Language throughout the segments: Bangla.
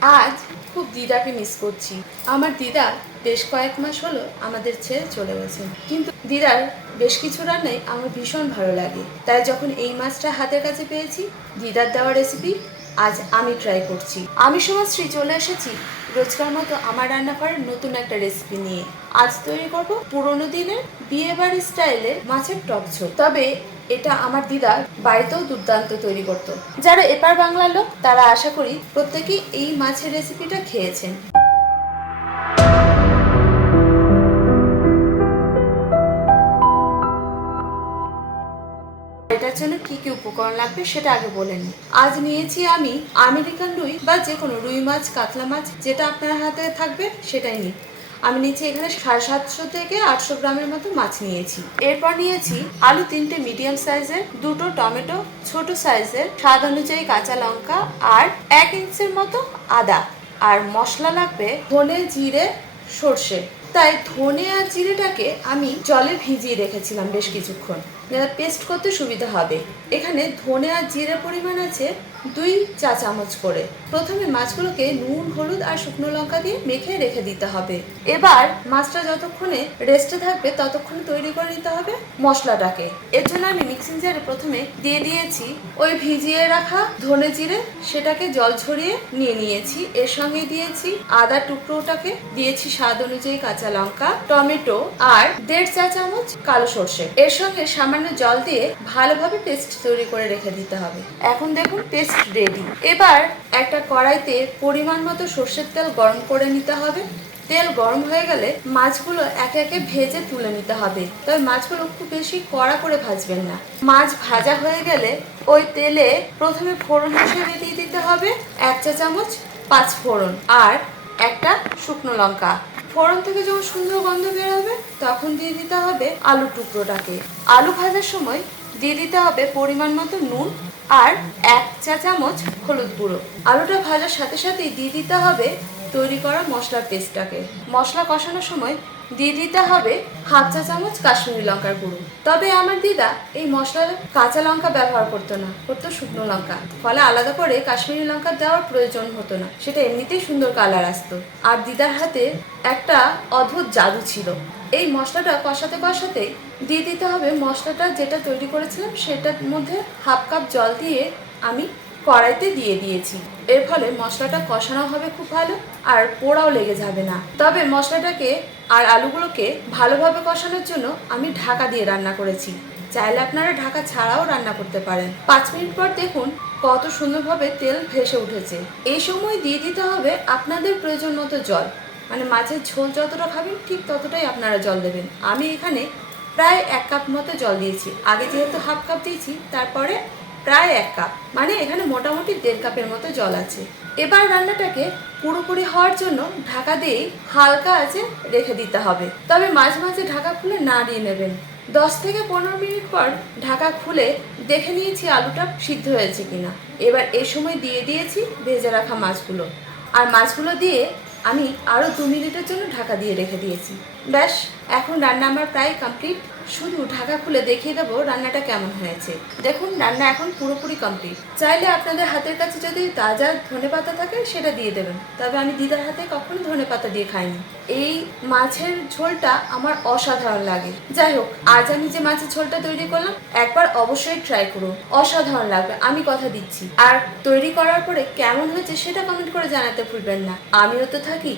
আজ খুব দিদাকে মিস করছি। আমার দিদা বেশ কয়েক মাস হলো আমাদের ছেড়ে চলে গেছেন। কিন্তু দিদার বেশ কিছু রান্নাই আমার ভীষণ ভালো লাগে। তাই যখন এই মাছটা হাতের কাছে পেয়েছি, দিদার দেওয়া রেসিপি আজ আমি ট্রাই করছি। আমি সমাজশ্রী চলে এসেছি রোজকার মতো আমার রান্না করার নতুন একটা রেসিপি নিয়ে। আজ তৈরি করব পুরোনো দিনের বিয়ে বাড়ি স্টাইলের মাছের টক ঝোল। তবে এটা আমার দিদা বাড়িতেও দুর্দান্ত তৈরি করত। যারা এপার বাংলার লোক, তারা আশা করি প্রত্যেকেই এই মাছের রেসিপিটা খেয়েছেন। জন্য কি কি উপকরণ লাগবে সেটা আগে বলে নিই আজ নিয়েছি আমি আমেরিকান রুই বা যে কোনো রুই মাছ, কাতলা মাছ, যেটা আপনার হাতে থাকবে সেটাই নিই আমি নিয়েছি এখানে সাড়ে সাতশো থেকে আটশো গ্রামের মতো মাছ নিয়েছি। এরপর নিয়েছি আলু তিনটে মিডিয়াম সাইজের, দুটো টমেটো ছোট সাইজের, স্বাদ অনুযায়ী কাঁচা লঙ্কা আর এক ইঞ্চের মতো আদা। আর মশলা লাগবে ধনে জিরে সর্ষে। তাই ধনে আর জিরেটাকে আমি জলে ভিজিয়ে রেখেছিলাম বেশ কিছুক্ষণ। যাতে পেস্ট করতে সুবিধা হবে। এখানে ধনে আর জিরে পরিমাণ আছে দুই চা চামচ করে। প্রথমে মাছগুলোকে নুন, হলুদ আর শুকনো লঙ্কা দিয়ে মেখে রেখে দিতে হবে। এবার মাছটা যতক্ষণে রেস্টে থাকবে, ততক্ষণ তৈরি করে নিতে হবে মশলাটাকে। এর জন্য আমি মিক্সিং জারে প্রথমে দিয়ে দিয়েছি, ওই ভিজিয়ে রাখা ধনে জিরে, সেটাকে জল ঝরিয়ে নিয়ে নিয়েছি। এর সঙ্গে দিয়েছি আদা টুকরোটাকে, দিয়েছি স্বাদ অনুযায়ী কাঁচা লঙ্কা, টমেটো আর দেড় চা চামচ কালো সর্ষে। এর সঙ্গে সামান্য জল দিয়ে ভালোভাবে পেস্ট তৈরি করে রেখে দিতে হবে। এখন দেখুন পেস্ট রেডি এবার একটা কড়াইতে পরিমাণ মতো সর্ষের তেল গরম করে নিতে হবে। তেল গরম হয়ে গেলে মাছগুলো একে একে ভেজে তুলে নিতে হবে। তবে মাছগুলো খুব বেশি কড়া করে ভাজবেন না। মাছ ভাজা হয়ে গেলে ওই তেলে প্রথমে ফোড়ন হিসেবে দিয়ে দিতে হবে। এক চা চামচ পাঁচ ফোড়ন আর একটা শুকনো লঙ্কা। ফোড়ন থেকে যখন সুন্দর গন্ধ বেরোবে, তখন দিয়ে দিতে হবে আলু টুকরোটাকে। আলু ভাজার সময় দিয়ে দিতে হবে পরিমাণ মতো নুন আর এক চা চামচ হলুদ গুঁড়ো। আলুটা ভাজার সাথে সাথেই দিয়ে দিতে হবে তৈরি করা মশলার পেস্টটাকে। মশলা কষানোর সময় দিয়ে দিতে হবে হাফ চা চামচ কাশ্মীরি লঙ্কার গুঁড়ো। তবে আমার দিদা এই মশলার কাঁচা লঙ্কা ব্যবহার করতো না, করতো শুকনো লঙ্কা। ফলে আলাদা করে কাশ্মীরি লঙ্কা দেওয়ার প্রয়োজন হতো না, সেটা এমনিতেই সুন্দর কালার আসতো। আর দিদার হাতে একটা অদ্ভুত জাদু ছিল। এই মশলাটা কষাতে কষাতে দিয়ে দিতে হবে মশলাটা যেটা তৈরি করেছিলাম, সেটার মধ্যে হাফ কাপ জল দিয়ে আমি কড়াইতে দিয়ে দিয়েছি। এর ফলে মশলাটা কষানো হবে খুব ভালো আর পোড়াও লেগে যাবে না। তবে মশলাটাকে আর আলুগুলোকে ভালোভাবে কষানোর জন্য আমি ঢাকা দিয়ে রান্না করেছি। চাইলে আপনারা ঢাকা ছাড়াও রান্না করতে পারেন। পাঁচ মিনিট পর দেখুন কত সুন্দরভাবে তেল ভেসে উঠেছে। এই সময় দিয়ে দিতে হবে আপনাদের প্রয়োজন মতো জল। মানে মাছের ঝোল যতটা খাবেন ঠিক ততটাই আপনারা জল দেবেন। আমি এখানে প্রায় এক কাপ মতো জল দিয়েছি। আগে যেহেতু হাফ কাপ দিয়েছি, তারপরে প্রায় এক কাপ। মানে এখানে মোটামুটি দেড় কাপের মতো জল আছে। এবার রান্নাটাকে পুরোপুরি হওয়ার জন্য ঢাকা দিয়েই হালকা আছে রেখে দিতে হবে। তবে মাঝে মাঝে ঢাকা খুলে নাড়িয়ে নেবেন। দশ থেকে পনেরো মিনিট পর ঢাকা খুলে দেখে নিয়েছি আলুটা সিদ্ধ হয়েছে কিনা। এবার এই সময় দিয়ে দিয়েছি ভেজে রাখা মাছগুলো। আর মাছগুলো দিয়ে আমি আরও দু মিনিটের জন্য ঢাকা দিয়ে রেখে দিয়েছি। ব্যাস, এখন রান্না আমার প্রায় কমপ্লিট শুধু ঢাকা খুলে দেখিয়ে দেবো রান্নাটা কেমন হয়েছে। দেখুন, রান্না এখন পুরোপুরি কমপ্লিট চাইলে আপনাদের হাতের কাছে যদি তাজা ধনে পাতা থাকে, সেটা দিয়ে দেবেন। তবে আমি দিদার হাতে কখনো ধনে পাতা দিয়ে খাইনি। এই মাছের ঝোলটা আমার অসাধারণ লাগে। যাই হোক, আজ আমি যে মাছের ঝোলটা তৈরি করলাম, একবার অবশ্যই ট্রাই করুন। অসাধারণ লাগবে, আমি কথা দিচ্ছি। আর তৈরি করার পরে কেমন হয়েছে, সেটা কমেন্ট করে জানাতে ভুলবেন না। আমিও তো থাকি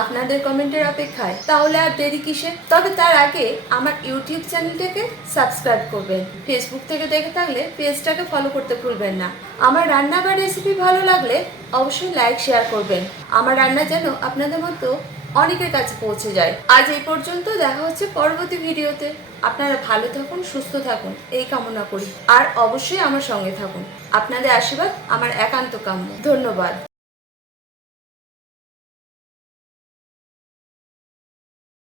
আপনাদের কমেন্টের অপেক্ষায়। তাহলে আর দেরি কিসে? তবে তার আগে আমার ইউটিউব চ্যানেলটাকে সাবস্ক্রাইব করবেন। ফেসবুক থেকে দেখে থাকলে পেজটাকে ফলো করতে ভুলবেন না। আমার রান্না বা রেসিপি ভালো লাগলে অবশ্যই লাইক শেয়ার করবেন। আমার রান্না যেন আপনাদের মতো অনেকের কাছে পৌঁছে যায়। আজ এই পর্যন্ত দেখা হচ্ছে পরবর্তী ভিডিওতে। আপনারা ভালো থাকুন, সুস্থ থাকুন, এই কামনা করি। আর অবশ্যই আমার সঙ্গে থাকুন। আপনাদের আশীর্বাদ, আমার একান্ত কাম্য। ধন্যবাদ।